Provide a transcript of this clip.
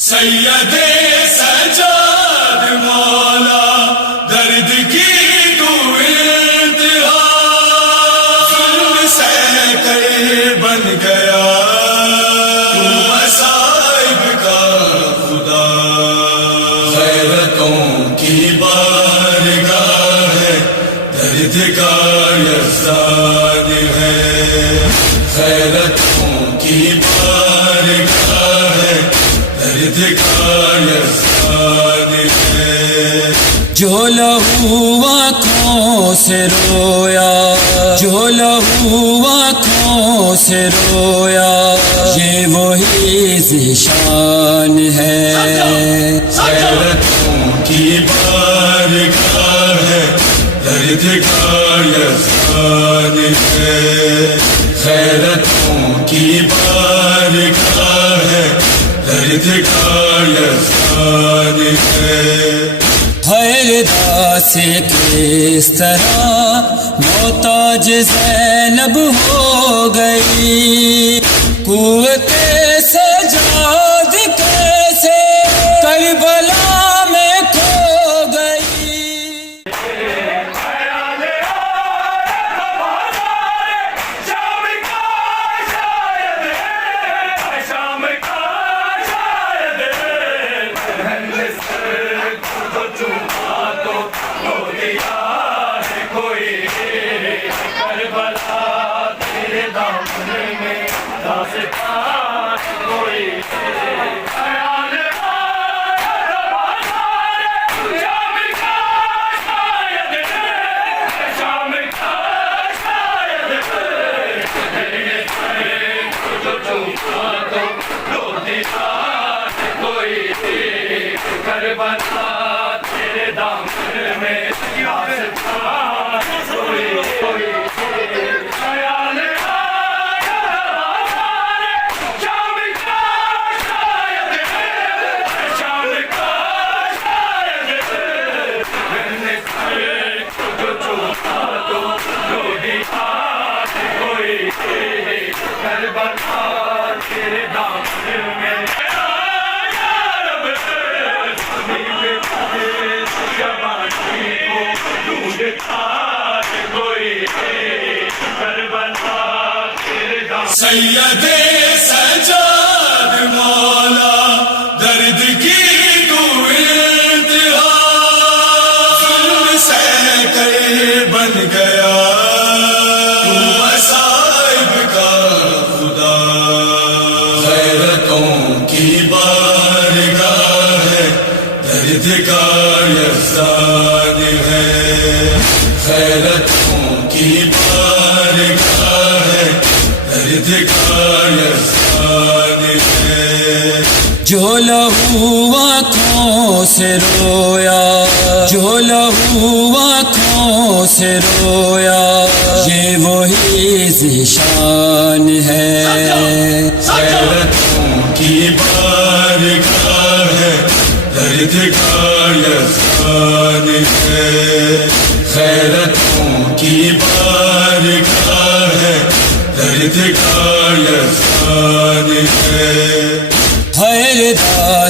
سید سجاد مولا درد کی تو انتہا، ظلم سہ کر بن گیا تو مصائب کا خدا، خیرتوں کی بارگاہ ہے درد کا یزدان ہے، خیرتوں کی بارگاہ ہے درد کا یزدان ہے۔ جو لہو آنکھوں سے رویا، جو لہو آنکھوں سے رویا، یہ وہی ذیشان ہے، خیرتوں کی بارگاہ ہے درد کا یزدان ہے، خیرتوں کی بارگاہ ہے درد کا یزدان ہے۔ حیدرآباد سے کس طرح محتاج زینب ہو گئی، قوت سجاد کیسے کربلا میں کھو گئی۔ سید سجاد مولا درد کی تو انتہا، ظلم سہ کر بن گیا تو مصائب کا خدا، خیرتوں کی بارگاہ ہے درد کا یزدان ہے، خیرتوں کی بارگاہ ہے درد کا یزدان ہے۔ جو لہو آنکھوں سے رویا، جو لہو آنکھوں سے رویا، یہ وہی ذیشان ہے، خیرتوں کی بارگاہ ہے درد کا یزدان ہے، خیرتوں کی بارگاہ ہے درد کا یزدان ہے۔ حیدرآباد